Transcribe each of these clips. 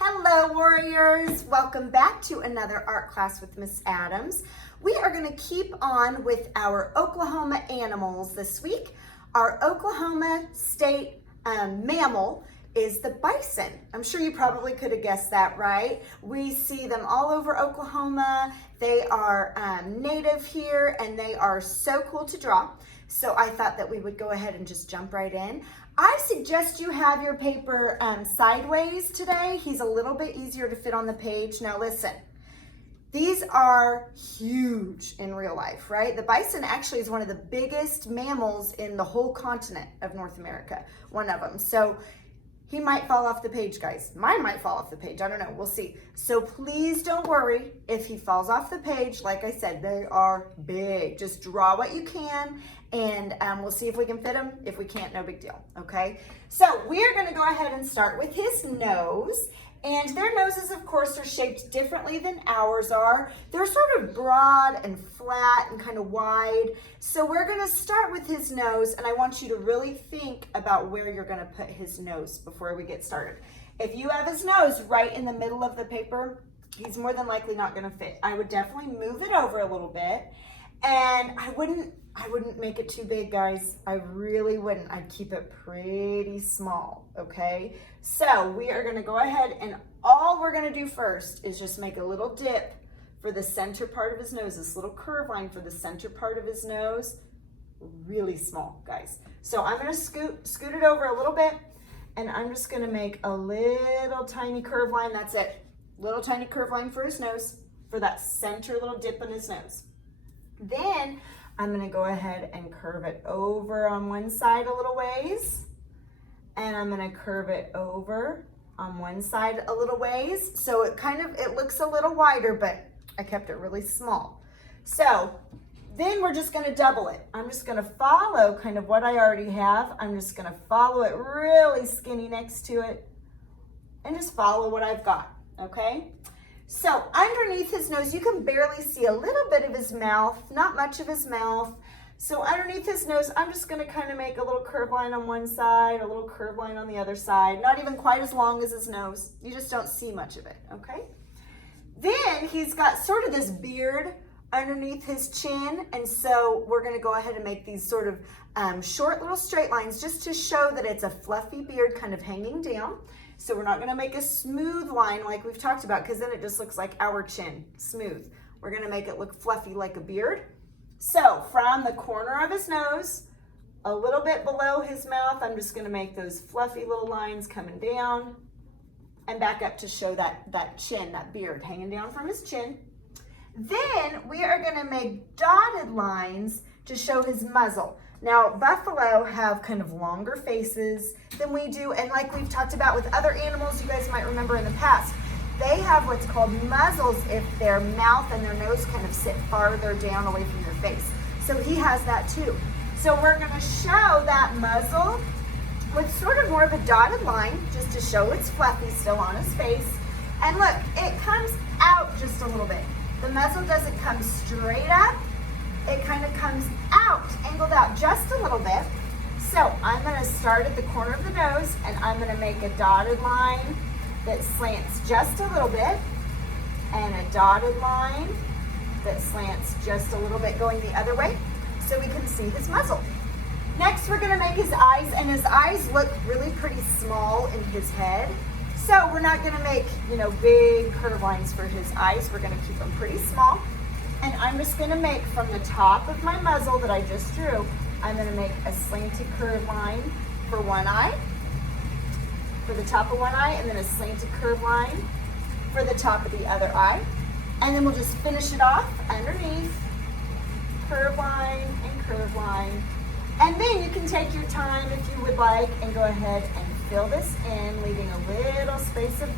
Hello warriors, welcome back to another art class with Miss Adams. We are going to keep on with our Oklahoma animals this week. Our Oklahoma state mammal is the bison. I'm sure you probably could have guessed that, right? We see them all over Oklahoma. They are native here and they are so cool to draw. So I thought that we would go ahead and just jump right in. I suggest you have your paper sideways today. He's a little bit easier to fit on the page. Now listen, these are huge in real life, right? The bison actually is one of the biggest mammals in the whole continent of North America, one of them. So he might fall off the page, guys. Mine might fall off the page. I don't know. We'll see. So please don't worry if he falls off the page. Like I said, they are big. Just draw what you can, and we'll see if we can fit him. If we can't, no big deal. Okay? So we are going to go ahead and start with his nose. And their noses, of course, are shaped differently than ours are. They're sort of broad and flat and kind of wide. So we're going to start with his nose, and I want you to really think about where you're going to put his nose before we get started. If you have his nose right in the middle of the paper, he's more than likely not going to fit. I would definitely move it over a little bit, and I wouldn't make it too big, guys. I really wouldn't. I'd keep it pretty small, okay? So we are gonna go ahead, and all we're gonna do first is just make a little dip for the center part of his nose, this little curve line for the center part of his nose, really small, guys. So I'm gonna scoot it over a little bit, and I'm just gonna make a little tiny curve line. That's it. Little tiny curve line for his nose, for that center little dip in his nose. Then I'm gonna go ahead and curve it over on one side a little ways, and I'm gonna curve it over on one side a little ways. So it looks a little wider, but I kept it really small. So then we're just gonna double it. I'm just gonna follow kind of what I already have. I'm just gonna follow it really skinny next to it and just follow what I've got, okay? So underneath his nose, you can barely see a little bit of his mouth, not much of his mouth. So underneath his nose, I'm just gonna kind of make a little curve line on one side, a little curve line on the other side, not even quite as long as his nose. You just don't see much of it, okay? Then he's got sort of this beard underneath his chin, and so we're gonna go ahead and make these sort of short little straight lines just to show that it's a fluffy beard kind of hanging down. So we're not gonna make a smooth line like we've talked about, because then it just looks like our chin, smooth. We're gonna make it look fluffy like a beard. So from the corner of his nose, a little bit below his mouth, I'm just gonna make those fluffy little lines coming down and back up to show that chin, that beard hanging down from his chin. Then we are gonna make dotted lines to show his muzzle. Now, buffalo have kind of longer faces than we do, and like we've talked about with other animals, you guys might remember in the past, they have what's called muzzles if their mouth and their nose kind of sit farther down away from their face. So he has that too. So we're gonna show that muzzle with sort of more of a dotted line, just to show it's fluffy still on his face. And look, it comes out just a little bit. The muzzle doesn't come straight up. It kind of comes out, angled out just a little bit. So I'm gonna start at the corner of the nose, and I'm gonna make a dotted line that slants just a little bit, and a dotted line that slants just a little bit going the other way, so we can see his muzzle. Next, we're gonna make his eyes, and his eyes look really pretty small in his head. So we're not gonna make, big curve lines for his eyes. We're gonna keep them pretty small. And I'm just gonna make from the top of my muzzle that I just drew, I'm gonna make a slanted curve line for one eye, for the top of one eye, and then a slanted curve line for the top of the other eye. And then we'll just finish it off underneath, curve line and curve line. And then you can take your time if you would like and go ahead and fill this in, leaving a little space of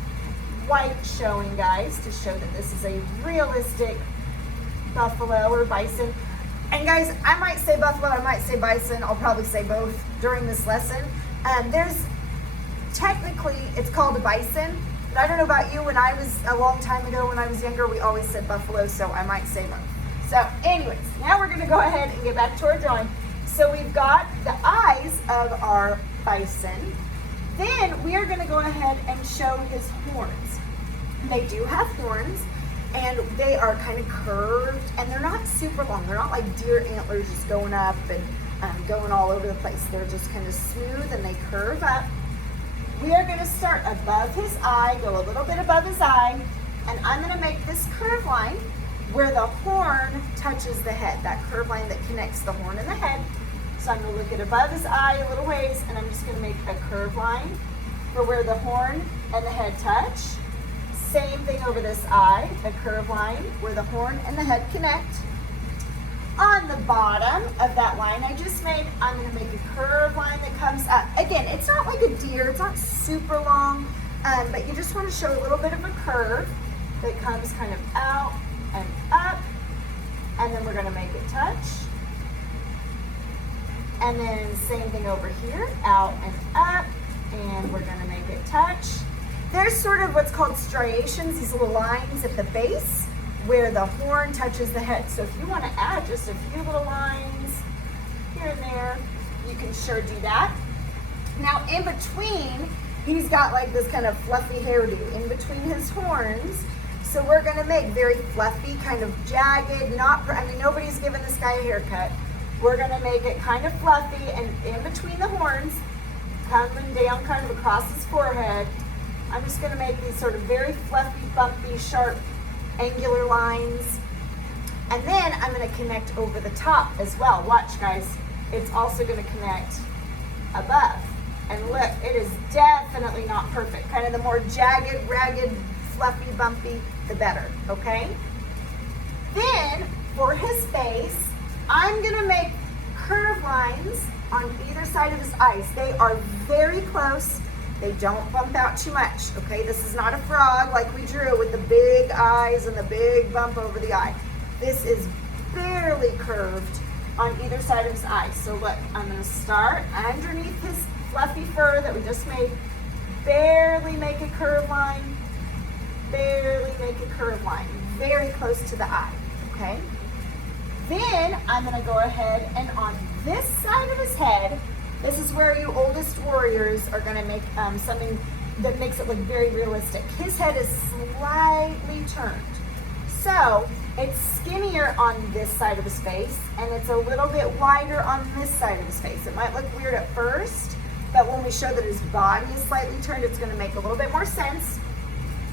white showing, guys, to show that this is a realistic buffalo or bison. And guys, I might say buffalo, I might say bison. I'll probably say both during this lesson. Technically, it's called a bison, but I don't know about you. A long time ago when I was younger, we always said buffalo, so I might say both. So anyways, now we're gonna go ahead and get back to our drawing. So we've got the eyes of our bison, Then we are gonna go ahead and show his horns. They do have horns, and they are kind of curved, and they're not super long. They're not like deer antlers just going up and going all over the place. They're just kind of smooth and they curve up. We are gonna start above his eye, go a little bit above his eye, and I'm gonna make this curve line where the horn touches the head, that curve line that connects the horn and the head. So I'm gonna look at above his eye a little ways, and I'm just gonna make a curve line for where the horn and the head touch. Same thing over this eye, a curve line where the horn and the head connect. On the bottom of that line I just made, I'm gonna make a curve line that comes up. Again, it's not like a deer, it's not super long, but you just wanna show a little bit of a curve that comes kind of out and up, and then we're gonna make it touch. And then same thing over here, out and up, and we're gonna make it touch. There's sort of what's called striations, these little lines at the base where the horn touches the head. So if you want to add just a few little lines here and there, you can sure do that. Now in between, he's got like this kind of fluffy hairdo in between his horns. So we're gonna make very fluffy, kind of jagged, nobody's given this guy a haircut. We're gonna make it kind of fluffy, and in between the horns, coming down kind of across his forehead, I'm just gonna make these sort of very fluffy, bumpy, sharp, angular lines. And then I'm gonna connect over the top as well. Watch guys, it's also gonna connect above. And look, it is definitely not perfect. Kind of the more jagged, ragged, fluffy, bumpy, the better, okay? Then for his face, I'm gonna make curve lines on either side of his eyes. They are very close. They don't bump out too much, okay? This is not a frog like we drew with the big eyes and the big bump over the eye. This is barely curved on either side of his eyes. So look, I'm gonna start underneath his fluffy fur that we just made, barely make a curve line, barely make a curve line, very close to the eye, okay? Then I'm gonna go ahead and on this side of his head, this is where you oldest warriors are gonna make something that makes it look very realistic. His head is slightly turned. So it's skinnier on this side of his face, and it's a little bit wider on this side of his face. It might look weird at first, but when we show that his body is slightly turned, it's gonna make a little bit more sense.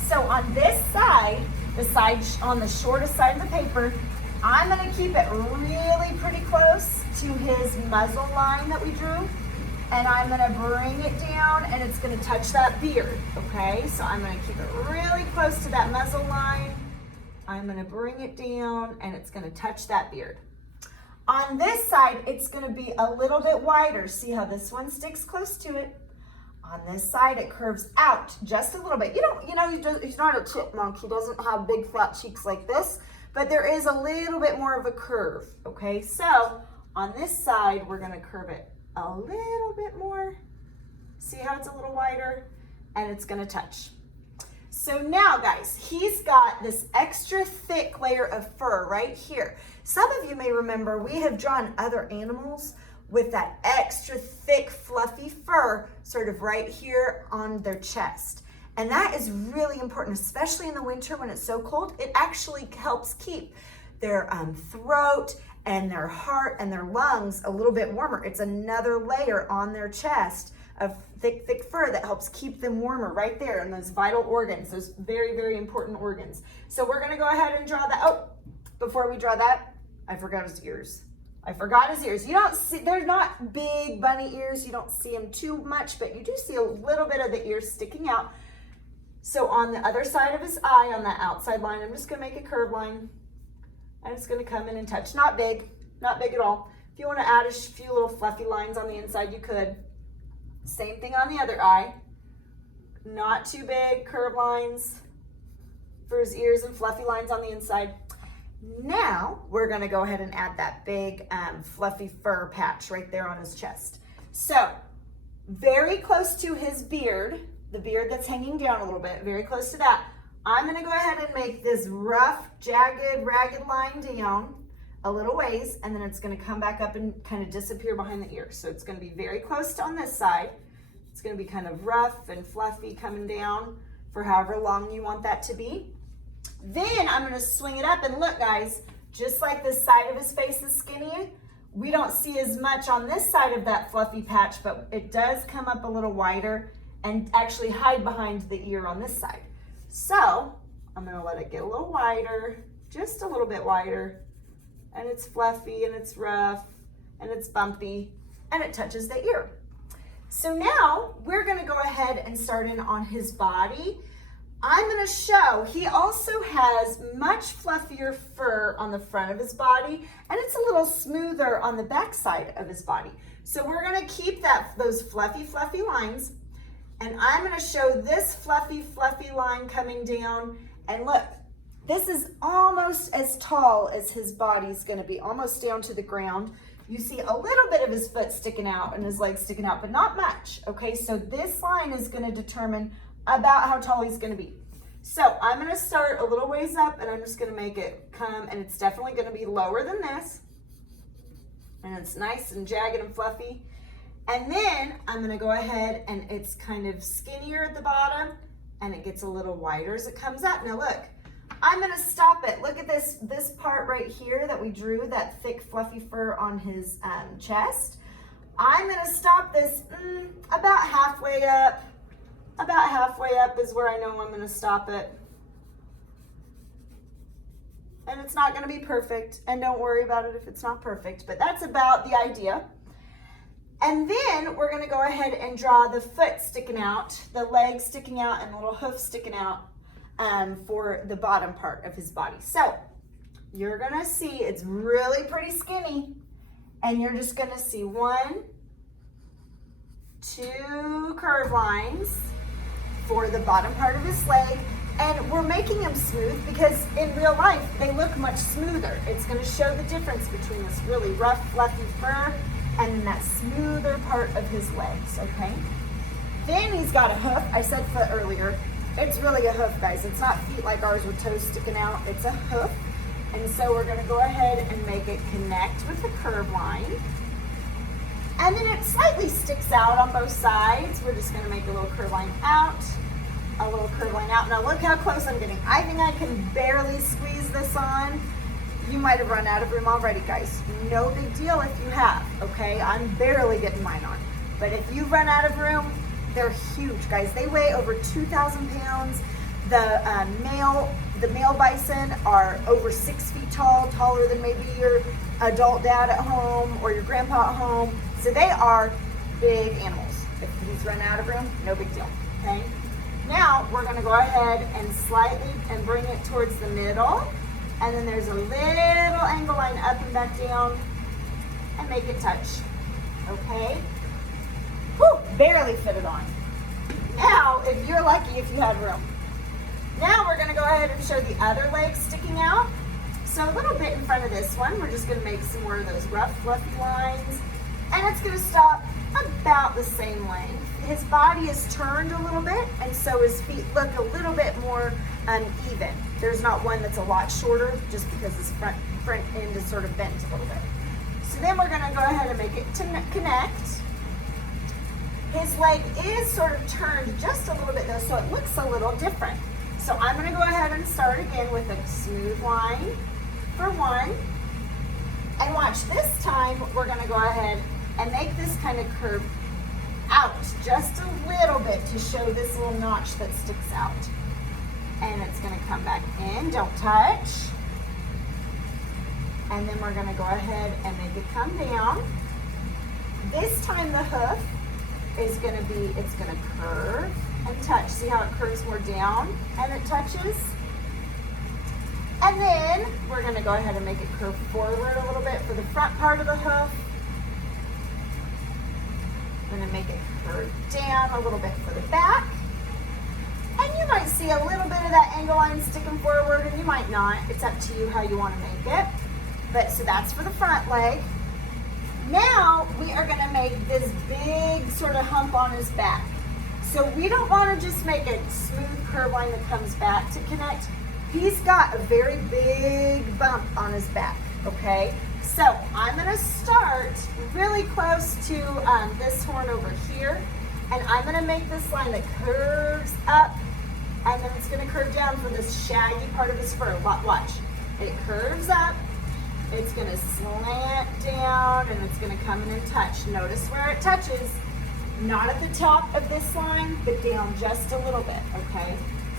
So on this side, the side on the shortest side of the paper, I'm gonna keep it really pretty close to his muzzle line that we drew. And I'm gonna bring it down, and it's gonna touch that beard, okay? So I'm gonna keep it really close to that muzzle line. I'm gonna bring it down, and it's gonna touch that beard. On this side, it's gonna be a little bit wider. See how this one sticks close to it? On this side, it curves out just a little bit. He's not a chipmunk. He doesn't have big flat cheeks like this, but there is a little bit more of a curve, okay? So on this side, we're gonna curve it a little bit more. See how it's a little wider? And it's gonna touch. So now guys, he's got this extra thick layer of fur right here. Some of you may remember we have drawn other animals with that extra thick fluffy fur sort of right here on their chest. And that is really important, especially in the winter when it's so cold. It actually helps keep their throat and their heart and their lungs a little bit warmer. It's another layer on their chest of thick fur that helps keep them warmer right there in those vital organs, those very, very important organs. So we're gonna go ahead and draw that. Oh, before we draw that, I forgot his ears. You don't see, they're not big bunny ears. You don't see them too much, but you do see a little bit of the ears sticking out. So on the other side of his eye, on that outside line, I'm just gonna make a curve line. And it's gonna come in and touch. Not big at all. If you wanna add a few little fluffy lines on the inside, you could. Same thing on the other eye. Not too big, curve lines for his ears and fluffy lines on the inside. Now, we're gonna go ahead and add that big fluffy fur patch right there on his chest. So, very close to his beard, the beard that's hanging down a little bit, very close to that, I'm gonna go ahead and make this rough, jagged, ragged line down a little ways, and then it's gonna come back up and kind of disappear behind the ear. So it's gonna be very close to on this side. It's gonna be kind of rough and fluffy coming down for however long you want that to be. Then I'm gonna swing it up, and look guys, just like this side of his face is skinny, we don't see as much on this side of that fluffy patch, but it does come up a little wider and actually hide behind the ear on this side. So I'm gonna let it get a little wider, just a little bit wider, and it's fluffy and it's rough and it's bumpy and it touches the ear. So now we're gonna go ahead and start in on his body. I'm gonna show, he also has much fluffier fur on the front of his body, and it's a little smoother on the back side of his body. So we're gonna keep those fluffy lines, and I'm gonna show this fluffy line coming down, and look, this is almost as tall as his body's gonna be, almost down to the ground. You see a little bit of his foot sticking out and his legs sticking out, but not much, okay? So this line is gonna determine about how tall he's gonna be. So I'm gonna start a little ways up, and I'm just gonna make it come, and it's definitely gonna be lower than this. And it's nice and jagged and fluffy. And then I'm gonna go ahead, and it's kind of skinnier at the bottom, and it gets a little wider as it comes up. Now look, I'm gonna stop it. Look at this part right here that we drew, that thick fluffy fur on his chest. I'm gonna stop this about halfway up. About halfway up is where I know I'm gonna stop it. And it's not gonna be perfect, and don't worry about it if it's not perfect, but that's about the idea. And then we're gonna go ahead and draw the foot sticking out, the legs sticking out, and the little hoof sticking out for the bottom part of his body. So you're gonna see it's really pretty skinny, and you're just gonna see 1, 2 curved lines for the bottom part of his leg. And we're making them smooth because in real life, they look much smoother. It's gonna show the difference between this really rough, fluffy fur and then that smoother part of his legs, okay? Then he's got a hoof. I said foot earlier. It's really a hoof, guys. It's not feet like ours with toes sticking out. It's a hoof. And so we're gonna go ahead and make it connect with the curve line. And then it slightly sticks out on both sides. We're just gonna make a little curve line out, a little curve line out. Now look how close I'm getting. I think I can barely squeeze this on. You might have run out of room already, guys. No big deal if you have, okay? I'm barely getting mine on. But if you run out of room, they're huge, guys. They weigh over 2,000 pounds. The male bison are over 6 feet tall, taller than maybe your adult dad at home or your grandpa at home. So they are big animals. If he's run out of room, no big deal, okay? Now we're gonna go ahead and slightly and bring it towards the middle. And then there's a little angle line up and back down and make it touch, okay? Whew, barely fit it on. Now, if you're lucky if you had room. Now we're gonna go ahead and show the other leg sticking out. So a little bit in front of this one, we're just gonna make some more of those rough, fluffy lines. And it's gonna stop about the same length. His body is turned a little bit, and so his feet look a little bit more uneven. There's not one that's a lot shorter, just because his front end is sort of bent a little bit. So then we're gonna go ahead and make it connect. His leg is sort of turned just a little bit though, so it looks a little different. So I'm gonna go ahead and start again with a smooth line for 1. And watch, this time we're gonna go ahead and make this kind of curve out just a little bit to show this little notch that sticks out. And it's gonna come back in, don't touch. And then we're gonna go ahead and make it come down. This time the hoof is gonna be, it's gonna curve and touch. See how it curves more down and it touches? And then we're gonna go ahead and make it curve forward a little bit for the front part of the hoof. I'm gonna make it curve down a little bit for the back. And you might see a little bit of that angle line sticking forward, and you might not. It's up to you how you wanna make it. But so that's for the front leg. Now we are gonna make this big sort of hump on his back. So we don't wanna just make a smooth curve line that comes back to connect. He's got a very big bump on his back, okay? So I'm gonna start really close to this horn over here, And I'm gonna make this line that curves up, and then it's gonna curve down for this shaggy part of his fur. Watch. It curves up, it's gonna slant down, and it's gonna come in and touch. Notice where it touches. Not at the top of this line, but down just a little bit, okay?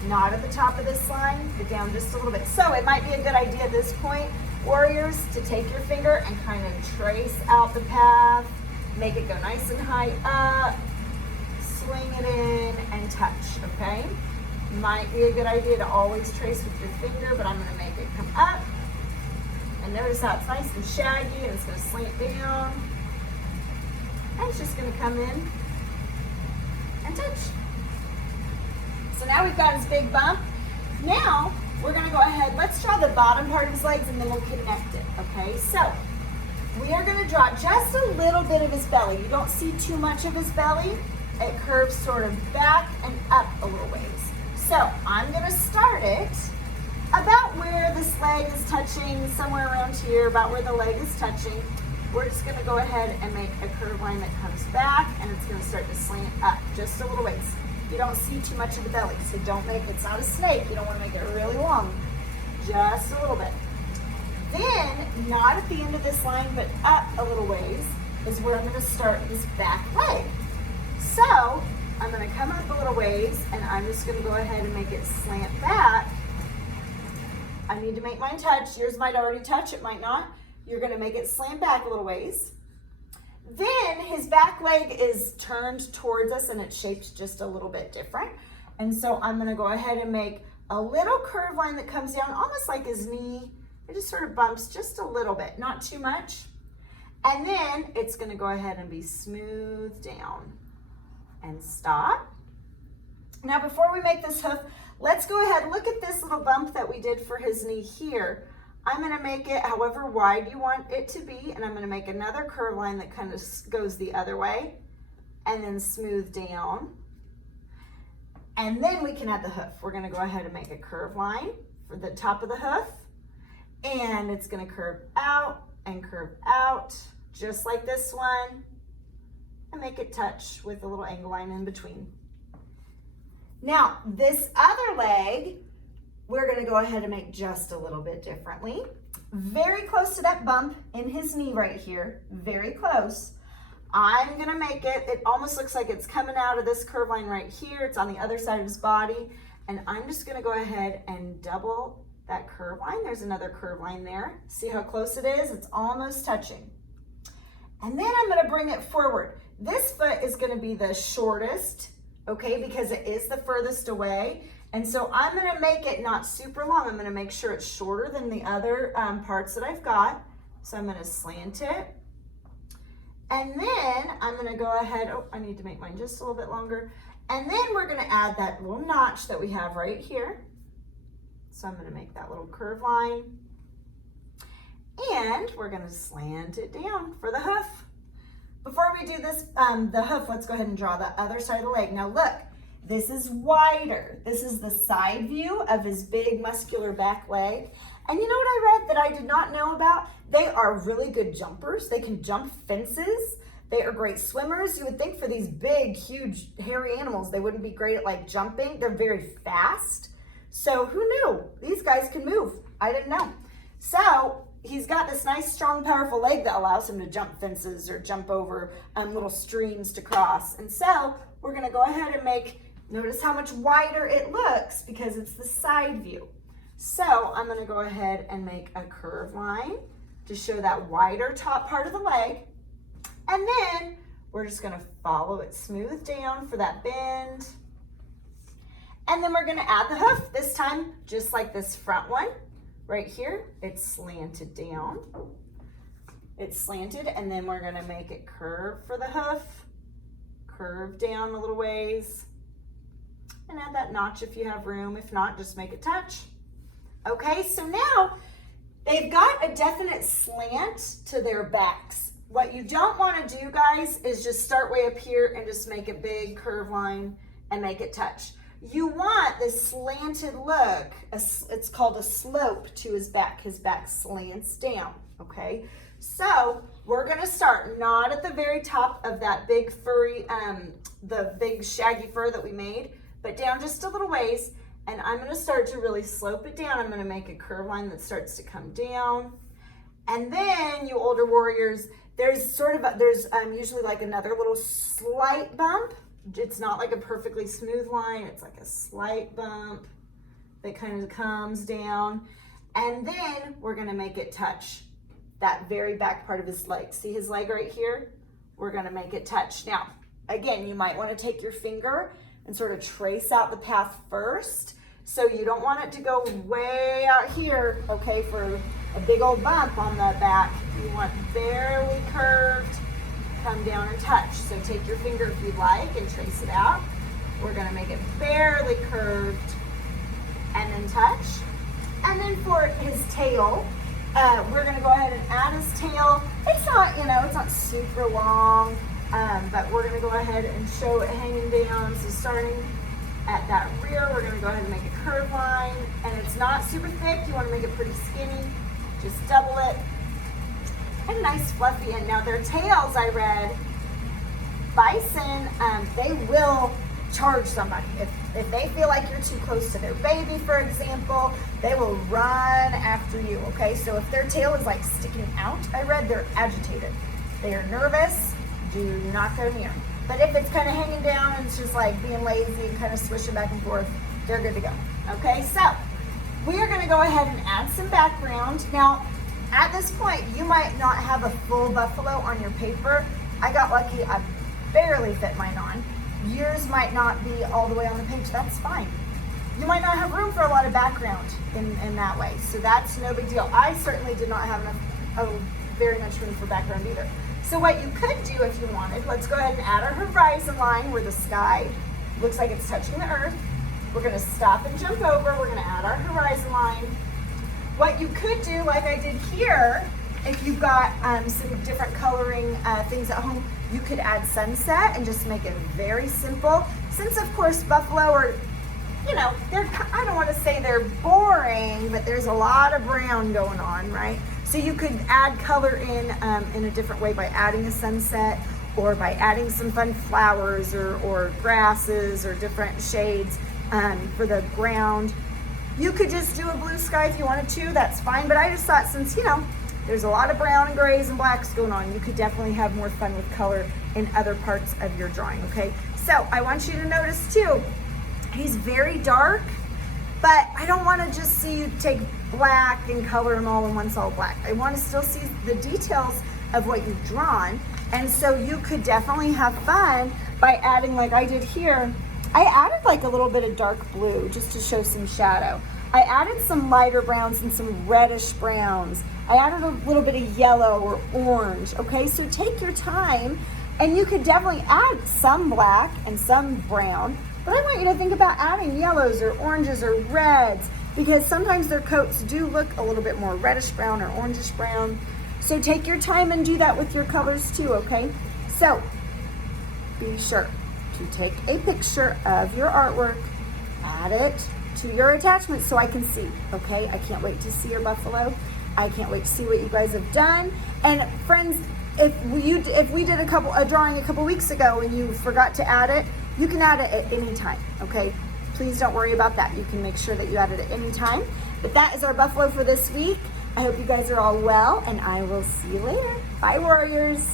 Not at the top of this line, but down just a little bit. So it might be a good idea at this point, warriors, to take your finger and kind of trace out the path, make it go nice and high up, swing it in and touch, okay? Might be a good idea to always trace with your finger, but I'm gonna make it come up. And notice how it's nice and shaggy, and it's gonna slant down. And it's just gonna come in and touch. So now we've got his big bump. Now we're gonna go ahead, let's draw the bottom part of his legs and then we'll connect it, okay? So we are gonna draw just a little bit of his belly. You don't see too much of his belly. It curves sort of back and up a little ways. So I'm gonna start it about where this leg is touching, somewhere around here, about where the leg is touching. We're just gonna go ahead and make a curved line that comes back, and it's gonna start to slant up just a little ways. You don't see too much of the belly, so don't make, it's not a snake, you don't wanna make it really long, just a little bit. Then, not at the end of this line, but up a little ways, is where I'm gonna start this back leg. So, I'm gonna come up a little ways, and I'm just gonna go ahead and make it slant back. I need to make mine touch. Yours might already touch, it might not. You're gonna make it slant back a little ways. Then his back leg is turned towards us and it's shaped just a little bit different. And so I'm gonna go ahead and make a little curved line that comes down almost like his knee. It just sort of bumps just a little bit, not too much. And then it's gonna go ahead and be smooth down and stop. Now before we make this hoof, let's go ahead, look at this little bump that we did for his knee here. I'm gonna make it however wide you want it to be, and I'm gonna make another curved line that kind of goes the other way, and then smooth down. And then we can add the hoof. We're gonna go ahead and make a curved line for the top of the hoof, and it's gonna curve out and curve out, just like this one, and make it touch with a little angle line in between. Now, this other leg, we're gonna go ahead and make just a little bit differently. Very close to that bump in his knee right here, very close. I'm gonna make it, it almost looks like it's coming out of this curve line right here. It's on the other side of his body. And I'm just gonna go ahead and double that curve line. There's another curve line there. See how close it is? It's almost touching. And then I'm gonna bring it forward. This foot is gonna be the shortest, okay, because it is the furthest away. And so I'm gonna make it not super long. I'm gonna make sure it's shorter than the other parts that I've got. So I'm gonna slant it. And then I'm gonna go ahead, oh, I need to make mine just a little bit longer. And then we're gonna add that little notch that we have right here. So I'm gonna make that little curve line. And we're gonna slant it down for the hoof. Before we do this, the hoof, let's go ahead and draw the other side of the leg. Now look, this is wider. This is the side view of his big muscular back leg. And you know what I read that I did not know about? They are really good jumpers. They can jump fences. They are great swimmers. You would think for these big, huge, hairy animals, they wouldn't be great at like jumping. They're very fast. So who knew? These guys can move. I didn't know. So he's got this nice, strong, powerful leg that allows him to jump fences or jump over little streams to cross. And so we're gonna go ahead and make, notice how much wider it looks because it's the side view. So I'm gonna go ahead and make a curve line to show that wider top part of the leg. And then we're just gonna follow it smooth down for that bend. And then we're gonna add the hoof. This time, just like this front one, right here, it's slanted down. It's slanted, and then we're gonna make it curve for the hoof, curve down a little ways, and add that notch if you have room. If not, just make it touch. Okay, so now they've got a definite slant to their backs. What you don't want to do, guys, is just start way up here and just make a big curve line and make it touch. You want this slanted look. It's called a slope to his back. His back slants down, okay? So we're gonna start not at the very top of that big furry, the big shaggy fur that we made, but down just a little ways. And I'm gonna start to really slope it down. I'm gonna make a curve line that starts to come down. And then, you older warriors, there's usually like another little slight bump. It's not like a perfectly smooth line. It's like a slight bump that kind of comes down. And then we're gonna make it touch that very back part of his leg. See his leg right here? We're gonna make it touch. Now, again, you might wanna take your finger and sort of trace out the path first. So you don't want it to go way out here, okay, for a big old bump on the back. You want barely curved, come down and touch. So take your finger if you like and trace it out. We're gonna make it barely curved and then touch. And then for his tail, we're gonna go ahead and add his tail. It's not, it's not super long, but we're gonna go ahead and show it hanging down. So starting at that rear, we're gonna go ahead and make a curve line, and it's not super thick. You wanna make it pretty skinny. Just double it. And nice fluffy end. Now their tails, I read, bison, they will charge somebody. If they feel like you're too close to their baby, for example, they will run after you, okay? So if their tail is like sticking out, I read, they're agitated. They are nervous, do not go near. But if it's kind of hanging down and it's just like being lazy and kind of swishing back and forth, they're good to go, okay? So we are gonna go ahead and add some background. Now, at this point, you might not have a full buffalo on your paper. I got lucky, I barely fit mine on. Yours might not be all the way on the page, that's fine. You might not have room for a lot of background in that way, so that's no big deal. I certainly did not have very much room for background either. So what you could do if you wanted, let's go ahead and add our horizon line where the sky looks like it's touching the earth. We're gonna stop and jump over, we're gonna add our horizon line. What you could do, like I did here, if you've got some different coloring things at home, you could add sunset and just make it very simple. Since of course buffalo are, I don't want to say they're boring, but there's a lot of brown going on, right? So you could add color in a different way by adding a sunset or by adding some fun flowers or grasses or different shades for the ground. You could just do a blue sky if you wanted to, that's fine. But I just thought since, there's a lot of brown and grays and blacks going on, you could definitely have more fun with color in other parts of your drawing, okay? So I want you to notice too, he's very dark, but I don't want to just see you take black and color them all in one solid black. I want to still see the details of what you've drawn. And so you could definitely have fun by adding, like I did here, I added like a little bit of dark blue just to show some shadow. I added some lighter browns and some reddish browns. I added a little bit of yellow or orange, okay? So take your time, and you could definitely add some black and some brown, but I want you to think about adding yellows or oranges or reds, because sometimes their coats do look a little bit more reddish brown or orangish brown. So take your time and do that with your colors too, okay? So be sure to take a picture of your artwork, add it to your attachment so I can see, okay? I can't wait to see your buffalo. I can't wait to see what you guys have done. And friends, if we did a drawing a couple weeks ago and you forgot to add it, you can add it at any time, okay? Please don't worry about that. You can make sure that you add it at any time. But that is our buffalo for this week. I hope you guys are all well, and I will see you later. Bye, warriors.